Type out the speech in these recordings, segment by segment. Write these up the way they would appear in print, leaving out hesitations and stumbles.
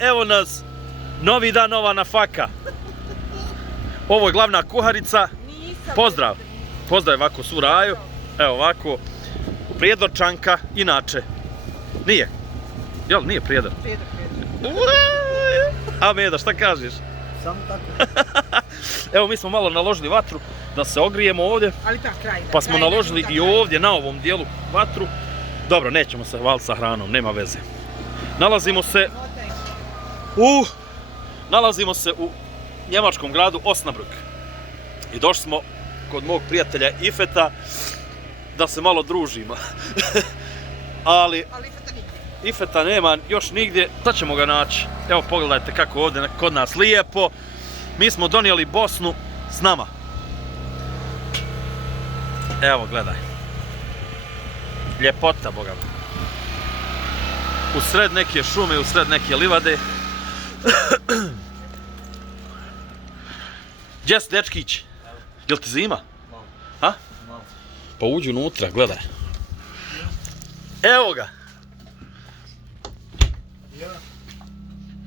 evo nas, novi dan, nova nafaka. Ovo je glavna kuharica, pozdrav. Pozdrav ovako svu Raju, evo ovako, Prijedorčanka, inače. Nije, jel nije Prijedor? Prijedor. A Meda, šta kažeš? Samo tako. Evo mi smo malo naložili vatru da se ogrijemo ovdje. Ali tak, krajina. Pa smo naložili i ovdje na ovom dijelu vatru. Dobro, nećemo se hvaliti sa hranom, nema veze. Nalazimo se u njemačkom gradu Osnabrück. I došli smo kod mog prijatelja Ifeta da se malo družimo. Ali Ifeta nema još nigdje, sad ćemo ga naći. Evo pogledajte kako ovdje kod nas lijepo. Mi smo donijeli Bosnu s nama. Evo gledaj. Ljepota, boga mi. U sred neke šume, u sred neke livade. Gdje si, dečkić? Jel ti zima? Ha? Pa uđi unutra, gledaj. Evo ga.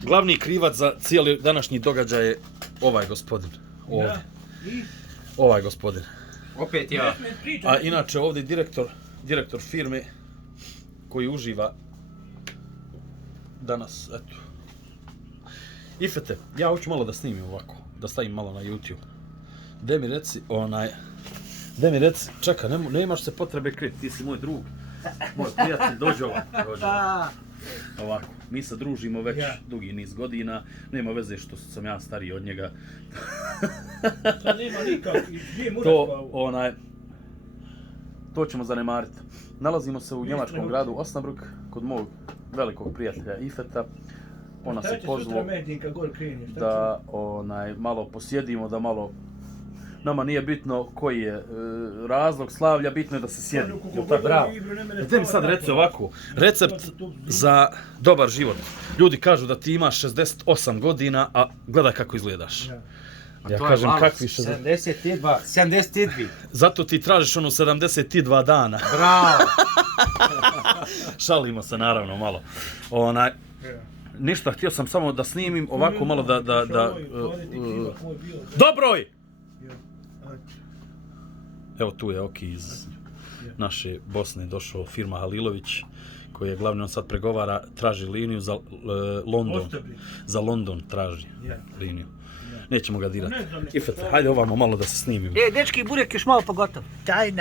Glavni krivac za cijeli današnji događaj je ovaj gospodin. Ovdje. Ovaj gospodin. Opet ja. A inače ovdje direktor firme koji uživa danas, eto. Ifete, ja hoću malo da snimim ovako, da stavim malo na YouTube. Daj mi reci, čekaj, nemaš se potrebe kriti, ti si moj drug, moj prijatelj, dođi ovako, mi se družimo već dugi niz godina, nema veze što sam ja stariji od njega. To nema nikakvih, to ćemo zanemariti. Nalazimo se u njemačkom gradu Osnabrück, kod mog velikog prijatelja Ifeta. On nas je pozvao da malo posjedimo, da malo... Nama nije bitno koji je razlog slavlja, bitno je da se sjedi. Bravo. Gdje mi sad reci ovako, recept za dobar život. Ljudi kažu da ti imaš 68 godina, a gledaj kako izgledaš. Ja kažem kakvi 72. Zato ti tražiš ono 72 dana. Bravo. Šalimo se naravno malo. Ništa, htio sam samo da snimim ovako malo da... Dobroj! Evo tu je Oki iz naše Bosne došao, firma Halilović, koji je glavni, on sad pregovara, traži liniju za London. Za London traži liniju. Nećemo ga dirati. Ifete, hajde ovamo malo da se snimimo. Dečki, burek još malo pogotov. Daj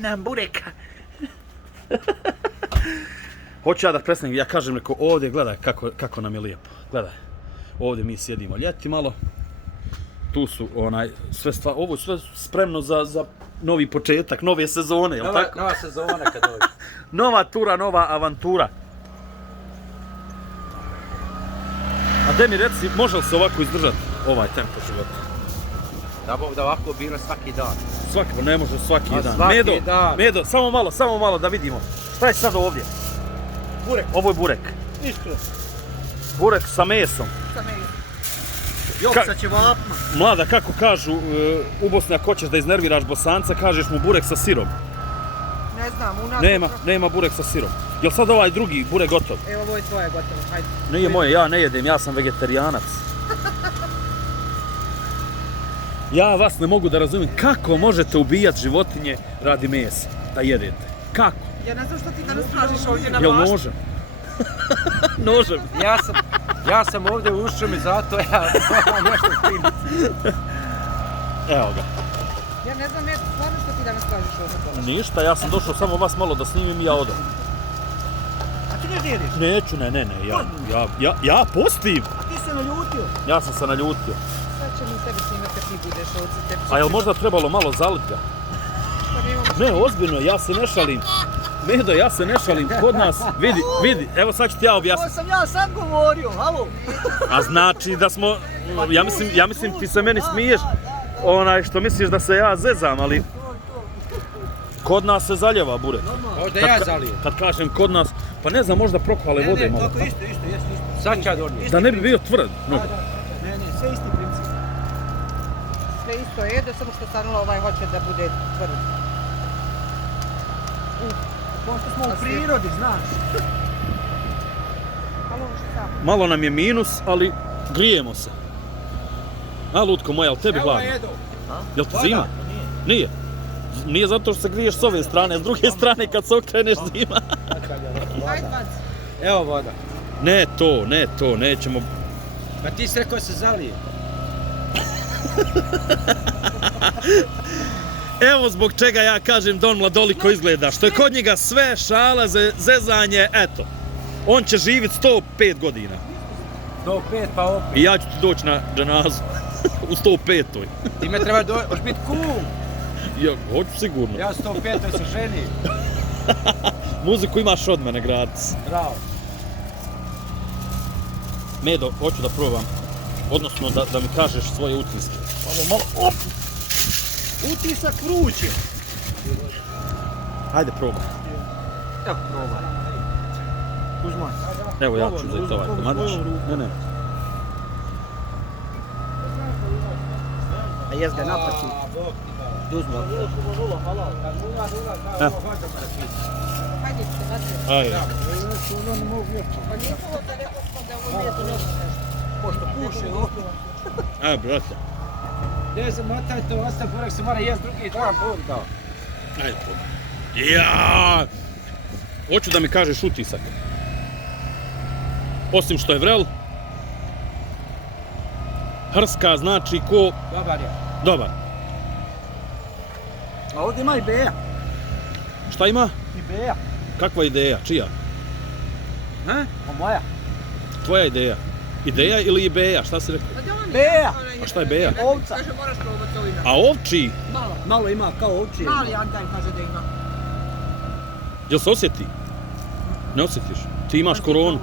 nam bureka. Hoću ja da presnim, ja kažem neko ovdje, gledaj kako nam je lijepo. Gledaj, ovdje mi sjedimo ljeti malo. Tu su sve stvari, ovo je sve spremno za novi početak, nove sezone, jel' tako? Nova sezona kad dođe. Nova tura, nova avantura. A daj mi reci, može li se ovako izdržati ovaj tempo života? Da ovako bilo svaki dan. Svaki, ne može svaki dan. Svaki dan. Medo, samo malo da vidimo. Šta je sad ovdje? Burek. Ovo je burek. Iskren. Burek sa mesom. Jok sa ćevapima. Mlada, kako kažu u Bosni, ako hoćeš da iznerviraš Bosanca, kažeš mu burek sa sirom. Ne znam, u nas... Nema burek sa sirom. Jel sad ovaj drugi burek gotov? Evo, ovo je tvoje gotovo, hajde. Nije moje, ja ne jedem, ja sam vegetarijanac. Ja vas ne mogu da razumijem, kako možete ubijati životinje radi mesa, da jedete? Kako? Ja ne znam što ti danas tražiš ovdje na Jel vlaštu. nožem? Nožem. Ja sam ovdje u šumi, zato ja nešto stim. Evo ga. Ja ne znam, stvarno što ti danas tražiš ovdje. Ništa, ja sam došao samo vas malo da snimim i ja odam. A ti ne jediš? Neću, ne, ja postim. A ti se naljutio? Ja sam se naljutio. Sad ćemo tebi snimati kad ti budeš ovdje. A jel možda trebalo malo zaliti ga? Ne, ozbiljno, ja se ne šalim. Medo, ja se ne šalim, kod nas, vidi, evo sad ću ti ja objasniti. Ovo sam ja sam govorio, halo? A znači da smo, ja mislim ti se meni smiješ, što misliš da se ja zezam, ali kod nas se zaljeva burek. Možda ja zalijem. Kad kažem kod nas, pa ne znam, možda prokvale vode malo. Ne, isto. Sad ću ja donijeti. Da ne bi bio tvrd. Ne, sve isti princip. Sve isto jede, samo što stvarno ovaj hoće da bude tvrd. Pošto smo u prirodi, znaš. Halo, šta? Malo nam je minus, ali grijemo se. A, Lutko moja, jel tebi Evo hladno? jedu. Jel ti zima? Nije. Nije zato što se griješ s ove strane, s druge strane kad se okreneš zima. Ajde, baci. Evo voda. Ne to, nećemo. Pa ti si rekao se zalije. Evo zbog čega ja kažem da on mladoliko izgleda. Što je kod njega sve šala, zezanje, eto. On će živjeti 105 godina. 105 pa opet. I ja ću ti doći na dženazu. U 105-oj. Ti me treba hoć biti kum. Ja, hoću sigurno. Ja 105 se ženi. Muziku imaš od mene gratis. Bravo. Medo, hoću da probam. Odnosno da mi kažeš svoje utiske. Malo, op! Utisak vruće. Ajde probaj. Evo probaj. Uzmaj. Evo ja ću uzeti ovaj komadić. Ne. A jes ga napači. Uzmi. Hajde, se baci. Ajde. Pa nije to da rekao smo da ovo nije to nešto. Pošto puše ovdje. Ajde, brate. Gdje se motaj to ostav burek se mora jest drugi dan povod dao. Ajde probaj. Ja! Hoću da mi kažeš utisak. Osim što je vrel. Hrska znači ko... Dobar je. Dobar. A ovdje ima i beja. Šta ima? I beja. Kakva ideja? Čija? Ha? A moja. Tvoja ideja. Ideja ili beja? Šta si rekao? Pa da on Beja. A šta je beja? Ovca. Kaže moraš probati ovina. A ovči? Malo. Malo ima kao ovčije. Mali Antaj kaže da ima. Jel se osjeti? Ne osjetiš? Ti imaš koronu.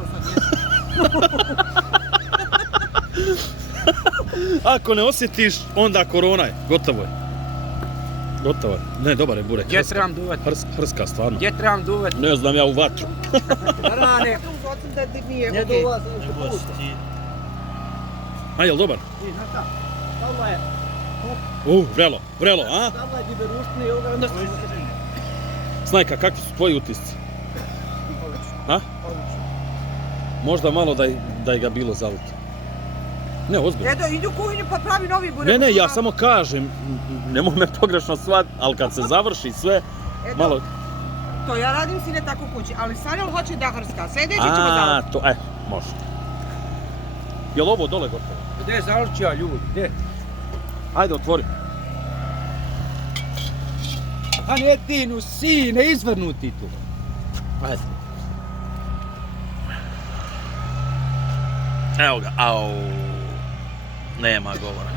Ako ne osjetiš, onda korona je. Gotovo je. Gotovo je. Ne, dobar je burek. Gdje trebam duvat? Hrska, stvarno. Gdje trebam duvat? Ne znam ja u vatru. Rane. Uzocim da ti nije Ne okej. dolazi nešto puta. A, jel dobar? I znaš šta? Stavla je. Vrelo, a? Stavla je biberuštine i onda se... Snajka, kakvi su tvoji utisci? A? Možda malo da je ga bilo zaluto. Ne, ozbiljno. Edo, idu u kuhinju pa pravi novi burek. Ne, ja samo kažem, nemoj me pogrešno shvatiti, ali kad se završi sve, Edo, malo... to ja radim sine tako u kući, ali Sanjel hoće da hrska. Sljedeći ćemo završiti. to, može. Jel ovo dole gotovo? Gdje je zavrčio ljudi? Gdje? Ajde, otvori. Pa ne tinu, sine, izvrnuti tu. Ajde. Evo ga, au. Nema govora.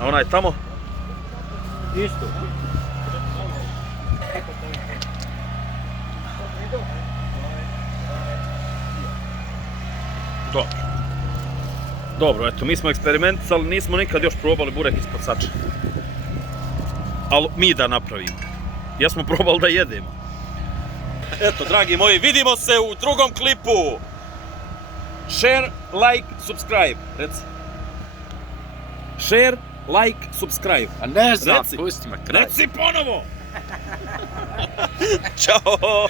A onaj tamo? Isto. Dobro, eto, mi smo eksperimentisali, nismo nikad još probali burek ispod sača. Ali mi da napravimo. Ja smo probali da jedemo. Eto, dragi moji, vidimo se u drugom klipu. Share, like, subscribe. Reci. Share, like, subscribe. A ne znam, Reci. pusti me kraj. Reci ponovo! Ćao!